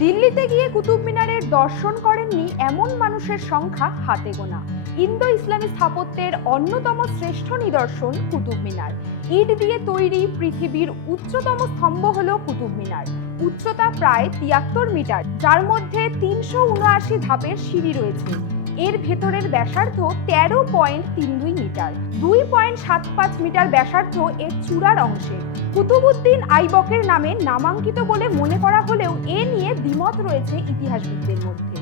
দিল্লিতে গিয়ে কুতুব মিনারের দর্শন করেননি এমন মানুষের সংখ্যা হাতে গোনা। ইন্দো ইসলামী স্থাপত্যের অন্যতম শ্রেষ্ঠ নিদর্শন কুতুব মিনার। ইট দিয়ে তৈরি পৃথিবীর উচ্চতম স্তম্ভ হলো কুতুব মিনার। উচ্চতা প্রায় 73 মিটার, যার মধ্যে 379 ধাপের সিঁড়ি রয়েছে। এর ভেতরের ব্যাসার্ধ 13.32 মিটার, 2.75 মিটার ব্যাসার্ধ এর চূড়ার অংশে। কুতুবউদ্দিন আইবকের নামে নামাঙ্কিত বলে মনে করা হলেও এ নিয়ে দ্বিমত রয়েছে ইতিহাসবিদদের মধ্যে।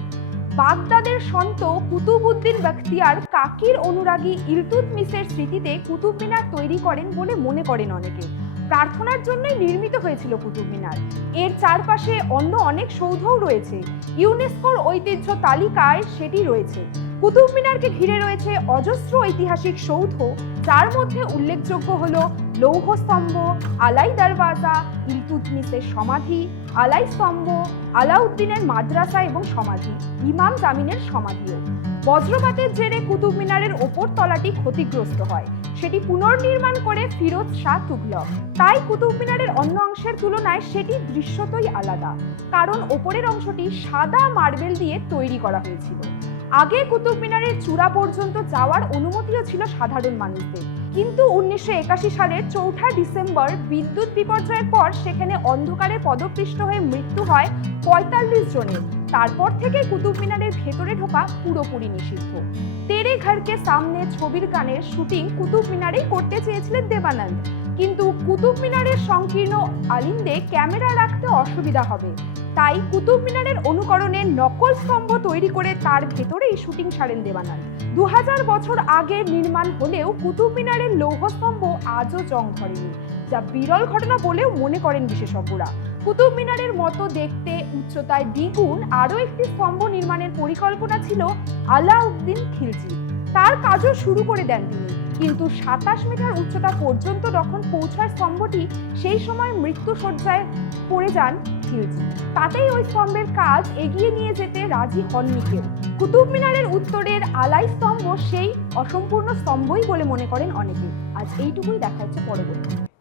বাগদাদের সন্ত কুতুবউদ্দিন বখতিয়ার কাকির অনুরাগী ইলতুৎমিশের স্মৃতিতে কুতুব মিনার তৈরি করেন বলে মনে করেন অনেকে। প্রার্থনার জন্যই নির্মিত হয়েছিল কুতুব মিনার। এর চারপাশে অন্য অনেক সৌধও রয়েছে। ইউনেস্কোর ঐতিহ্য তালিকায় সেটি রয়েছে। কুতুব মিনারকে ঘিরে রয়েছে অজস্র ঐতিহাসিক সৌধ, যার মধ্যে উল্লেখযোগ্য হলো লৌহ স্তম্ভ, আলাই দরওয়াজা, ইলতুৎমিশের সমাধি, আলাই স্তম্ভ, আলাউদ্দিনের মাদ্রাসা এবং সমাধি, ইমাম জামিনের সমাধিও। বজ্রপাতের জেরে কুতুব মিনারের ওপর তলাটি ক্ষতিগ্রস্ত হয়। সেটি পুনর্নির্মাণ করে ফিরোজ শাহ তুগলক। তাই কুতুব মিনারের অন্য অংশের তুলনায় সেটি দৃশ্যতই আলাদা, কারণ ওপরের অংশটি সাদা মার্বেল দিয়ে তৈরি করা হয়েছিল। আগে কুতুব মিনারের চূড়া পর্যন্ত যাওয়ার অনুমতিও ছিল সাধারণ মানুষদের, কিন্তু 1981 সালের 4 ডিসেম্বর বিদ্যুৎ বিপর্যয়ের পর সেখানে অন্ধকারে পদপৃষ্ট হয়ে মৃত্যু হয় 45 জনের। তারপর থেকে কুতুব মিনারের ভেতরে ঢোকা পুরোপুরি নিষিদ্ধ। তেরে ঘরকে সামনে ছবির গানের শুটিং কুতুব মিনারেই করতে চেয়েছিলেন দেবানন্দ, কিন্তু কুতুব মিনারের সংকীর্ণ আলিন্দে ক্যামেরা রাখতে অসুবিধা হবে। তাই কুতুব মিনারের অনুকরণে নকল স্তম্ভ তৈরি করে তার ভেতরেই শুটিং সারেন দেবানন্দ। 2000 বছর আগে নির্মাণ হলেও কুতুব মিনারের লৌহ স্তম্ভ আজও জং ধরেনি, যা বিরল ঘটনা বলেও মনে করেন বিশেষজ্ঞরা। কুতুব মিনারের মতো দেখতে উচ্চতায় দ্বিগুণ আরও একটি স্তম্ভ নির্মাণের পরিকল্পনা ছিল আলাউদ্দিন খিলজি। তার কাজও শুরু করে দেন তিনি, কিন্তু 27 মিটার উচ্চতা পর্যন্ত যখন পৌঁছায় স্তম্ভটি, সেই সময় মৃত্যুশয্যায় পড়ে যান খিলজি। তাতেই ওই স্তম্ভের কাজ এগিয়ে নিয়ে যেতে রাজি হননি কেউ। কুতুব মিনারের উত্তরের আলাই স্তম্ভ সেই অসম্পূর্ণ স্তম্ভই বলে মনে করেন অনেকে। আজ এইটুকুই, দেখা হচ্ছে পরবর্তী।